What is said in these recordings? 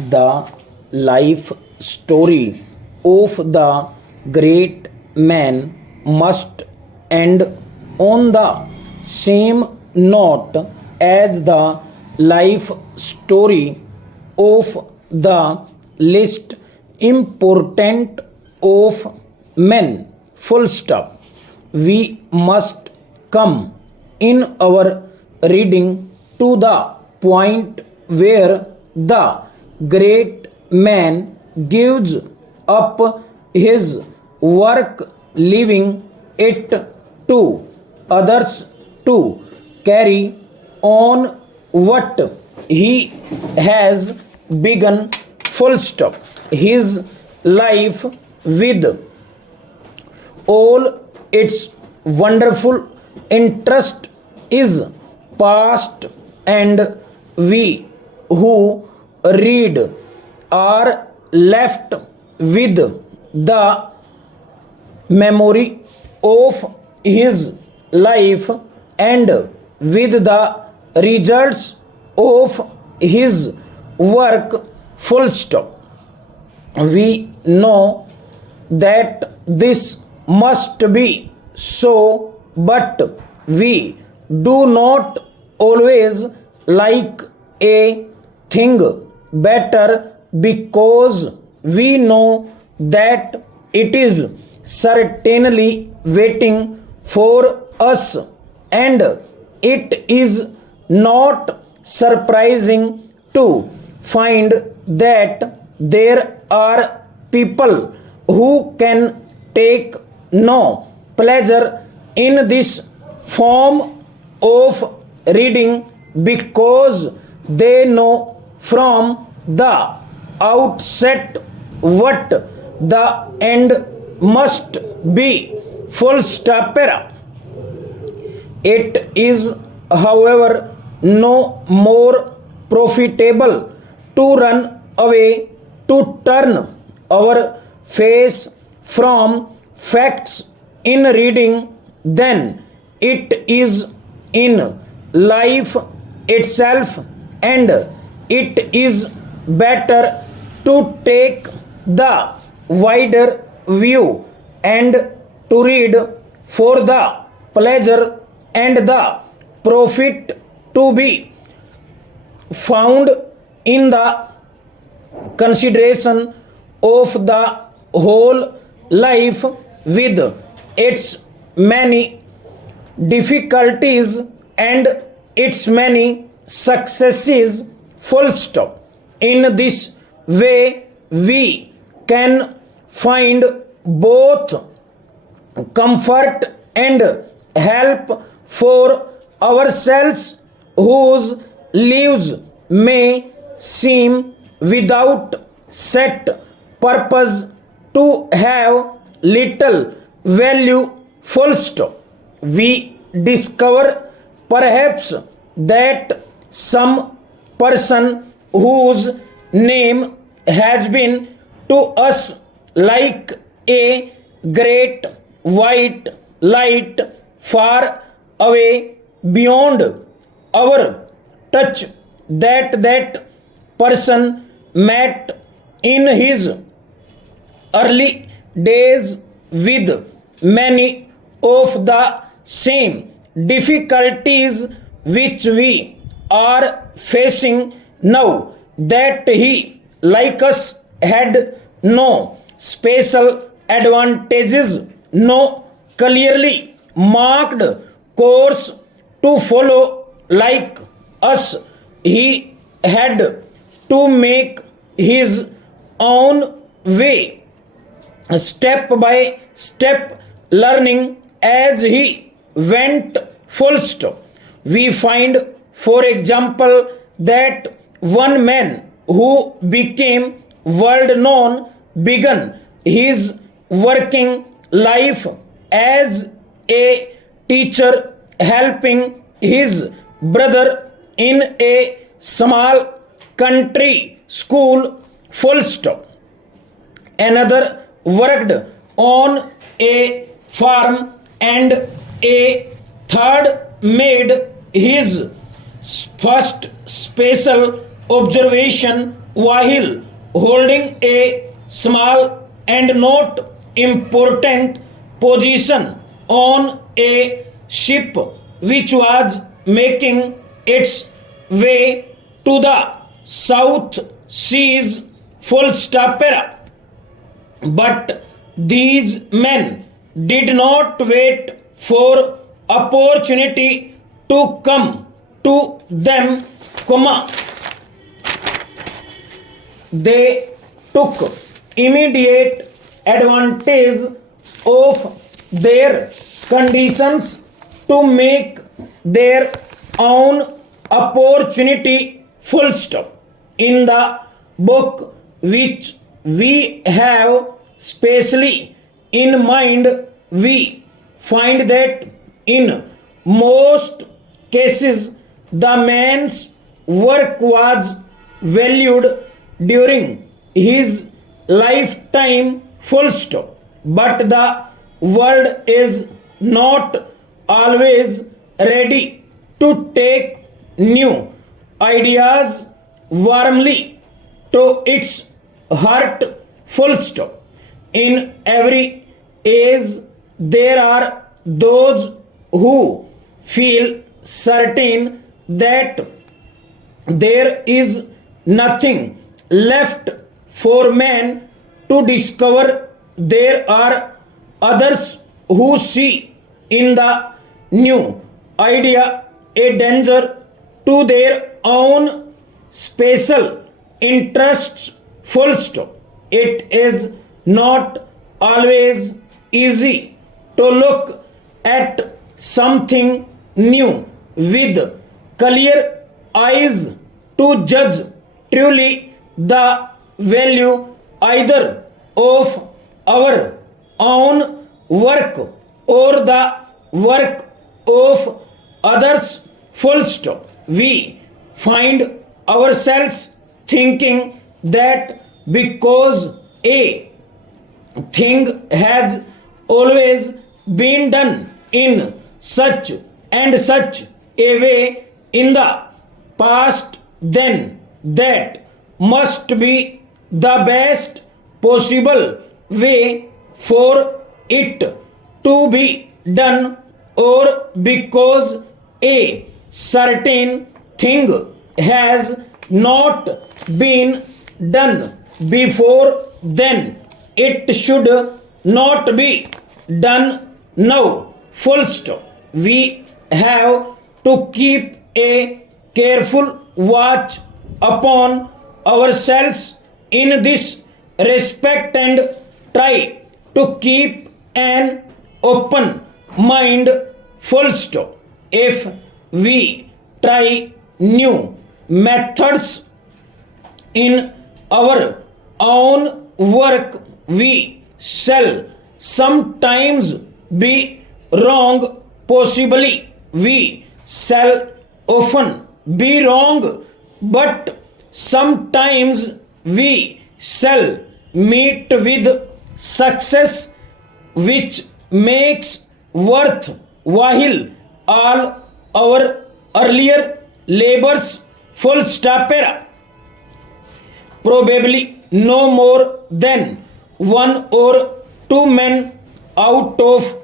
The life story of the great man must end on the same note as the life story of the least important of men. Full stop. We must come in our reading to the point where the great man gives up his work, leaving it to others to carry on what he has begun. Full stop. His life with all its wonderful interest is past, and we who read are left with the memory of his life and with the results of his work. Full stop. We know that this must be so, but we do not always like a thing better because we know that it is certainly waiting for us, and it is not surprising to find that there are people who can take no pleasure in this form of reading because they know from the outset what the end must be. Full stop. It is, however, no more profitable to run away, to turn our face from facts in reading than it is in life itself, and it is better to take the wider view and to read for the pleasure and the profit to be found in the consideration of the whole life with its many difficulties and its many successes. Full stop. In this way we can find both comfort and help for ourselves whose lives may seem without set purpose to have little value. Full stop. We discover perhaps that some person whose name has been to us like a great white light far away beyond our touch, that person met in his early days with many of the same difficulties which we are facing now, that he like us had no special advantages, no clearly marked course to follow like us. He had to make his own way, step by step, learning as he went. Full stop. We find, for example, that one man who became world known began his working life as a teacher, helping his brother in a small country school. Full stop. Another worked on a farm, and a third made his first special observation while holding a small and not important position on a ship which was making its way to the South Seas. Full stop. But these men did not wait for opportunity to come to them, comma. They took immediate advantage of their conditions to make their own opportunity. Full stop. In the book which we have specially in mind, we find that in most cases the man's work was valued during his lifetime. Full stop. But the world is not always ready to take new ideas warmly to its heart. Full stop. In every age there are those who feel certain that there is nothing left for man to discover. There are others who see in the new idea a danger to their own special interests. Full stop. It is not always easy to look at something new with clear eyes to judge truly the value either of our own work or the work of others. Full stop. We find ourselves thinking that because a thing has always been done in such and such a way in the past, then that must be the best possible way for it to be done, or because a certain thing has not been done before, then it should not be done now. Full stop. We have to keep a careful watch upon ourselves in this respect and try to keep an open mind. Full stop. If we try new methods in our own work, we shall sometimes be wrong. Possibly we shall often be wrong, but sometimes we shall meet with success which makes worthwhile all our earlier labors. Full stop. Probably no more than one or two men out of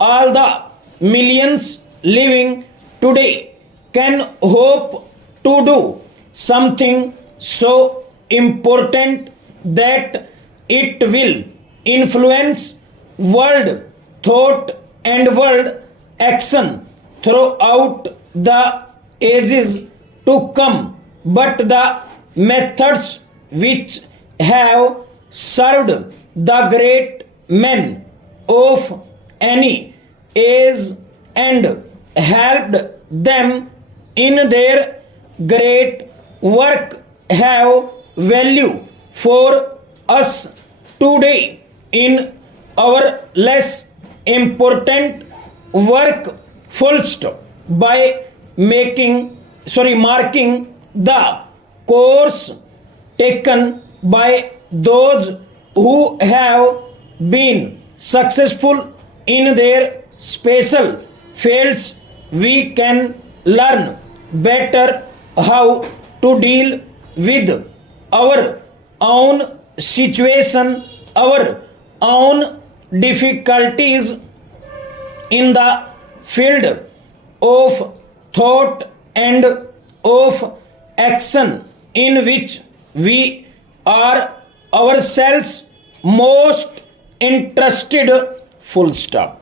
all the millions living today can hope to do something so important that it will influence world thought and world action throughout the ages to come. But the methods which have served the great men of any age and helped them in their great work have value for us today in our less important work. Full stop. By marking the course taken by those who have been successful in their special fields, we can learn better how to deal with our own situation, our own difficulties in the field of thought and of action in which we are ourselves most interested. Full stop.